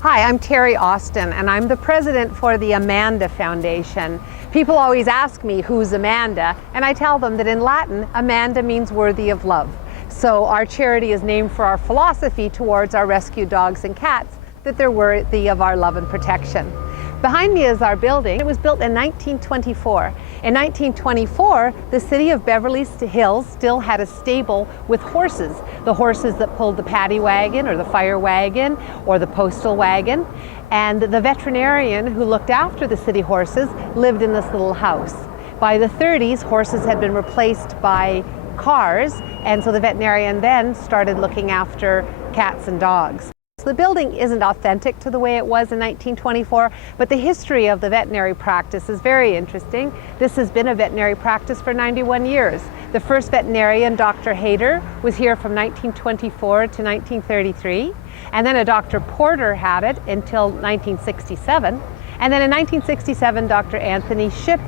Hi, I'm Teri Austin, and I'm the president for the Amanda Foundation. People always ask me, who's Amanda? And I tell them that in Latin, Amanda means worthy of love. So our charity is named for our philosophy towards our rescued dogs and cats, that they're worthy of our love and protection. Behind me is our building. It was built in 1924. In 1924, the city of Beverly Hills still had a stable with horses. The horses that pulled the paddy wagon or the fire wagon or the postal wagon. And the veterinarian who looked after the city horses lived in this little house. By the 30s, horses had been replaced by cars, and so the veterinarian then started looking after cats and dogs. So the building isn't authentic to the way it was in 1924, but the history of the veterinary practice is very interesting. This has been a veterinary practice for 91 years. The first veterinarian, Dr. Hayter, was here from 1924 to 1933, and then a Dr. Porter had it until 1967, and then in 1967, Dr. Anthony Shipp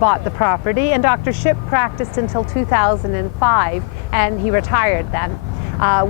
bought the property, and Dr. Shipp practiced until 2005, and he retired then.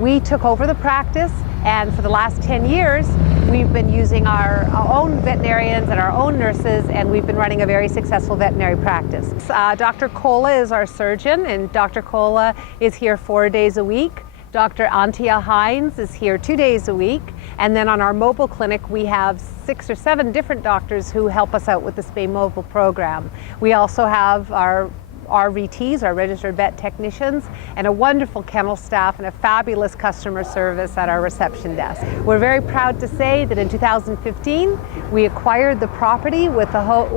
We took over the practice, and for the last 10 years, we've been using our own veterinarians and our own nurses, and we've been running a very successful veterinary practice. Dr. Kola is our surgeon, and Dr. Kola is here 4 days a week. Dr. Antia Hines is here 2 days a week. And then on our mobile clinic, we have 6 or 7 different doctors who help us out with the Spay Mobile program. We also have our RVTs, our registered vet technicians, and a wonderful kennel staff and a fabulous customer service at our reception desk. We're very proud to say that in 2015 we acquired the property with the help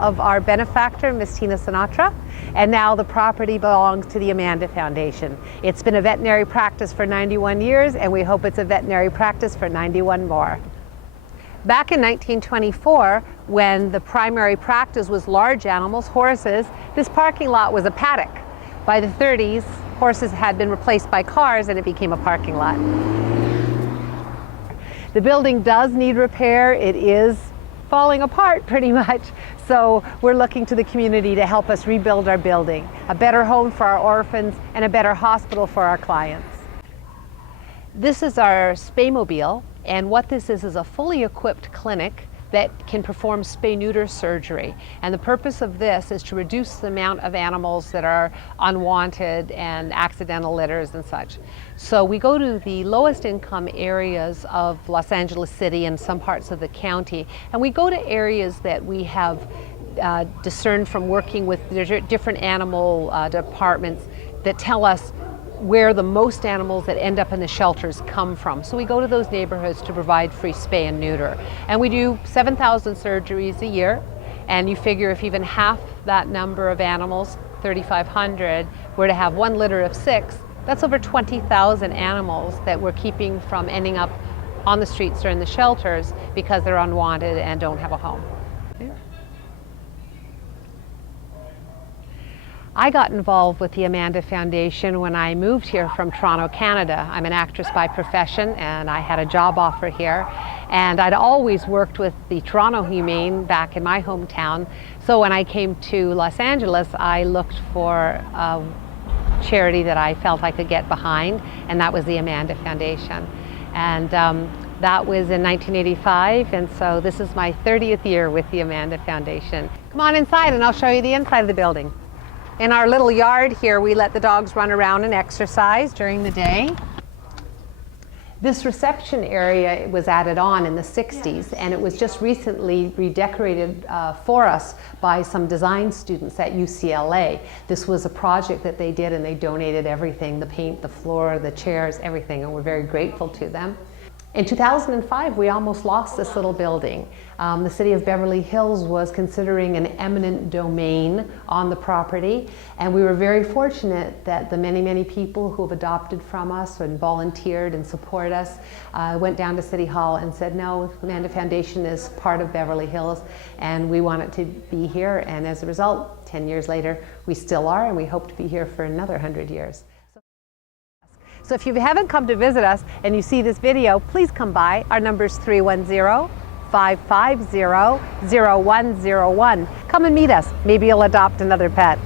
of our benefactor, Miss Tina Sinatra, and now the property belongs to the Amanda Foundation. It's been a veterinary practice for 91 years, and we hope it's a veterinary practice for 91 more. Back in 1924, when the primary practice was large animals, horses, this parking lot was a paddock. By the 30s, horses had been replaced by cars and it became a parking lot. The building does need repair. It is falling apart pretty much. So we're looking to the community to help us rebuild our building, a better home for our orphans and a better hospital for our clients. This is our Spay-mobile. And what this is a fully equipped clinic that can perform spay-neuter surgery. And the purpose of this is to reduce the amount of animals that are unwanted and accidental litters and such. So we go to the lowest income areas of Los Angeles City and some parts of the county, and we go to areas that we have discerned from working with different animal departments that tell us where the most animals that end up in the shelters come from. So we go to those neighborhoods to provide free spay and neuter. And we do 7,000 surgeries a year, and you figure if even half that number of animals, 3,500, were to have one litter of 6, that's over 20,000 animals that we're keeping from ending up on the streets or in the shelters because they're unwanted and don't have a home. I got involved with the Amanda Foundation when I moved here from Toronto, Canada. I'm an actress by profession, and I had a job offer here. And I'd always worked with the Toronto Humane back in my hometown. So when I came to Los Angeles, I looked for a charity that I felt I could get behind, and that was the Amanda Foundation. And that was in 1985, and so this is my 30th year with the Amanda Foundation. Come on inside and I'll show you the inside of the building. In our little yard here, we let the dogs run around and exercise during the day. This reception area was added on in the 60s, and it was just recently redecorated for us by some design students at UCLA. This was a project that they did, and they donated everything, the paint, the floor, the chairs, everything, and we're very grateful to them. In 2005, we almost lost this little building. The city of Beverly Hills was considering an eminent domain on the property, and we were very fortunate that the many, many people who have adopted from us and volunteered and support us went down to City Hall and said, no, Amanda Foundation is part of Beverly Hills, and we want it to be here. And as a result, 10 years later, we still are, and we hope to be here for another 100 years. So if you haven't come to visit us and you see this video, please come by. Our number is 310-550-0101. Come and meet us. Maybe you'll adopt another pet.